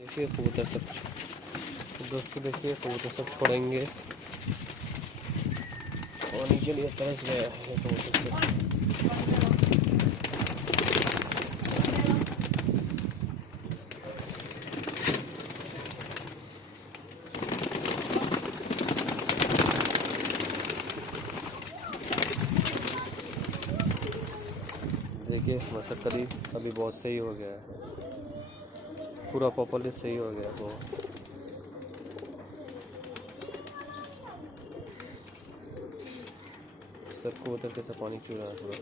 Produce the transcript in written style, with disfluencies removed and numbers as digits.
देखिए कबूतर सब, दोस्तों देखिए कबूतर सब छोड़ेंगे, पानी के लिए तरस गया है कबूतर सब। देखिए मशक्कली अभी बहुत सही हो गया है, पूरा प्रॉपर्ली सही हो गया वो। सब कबूतर कैसे पानी पी रहा है पूरा।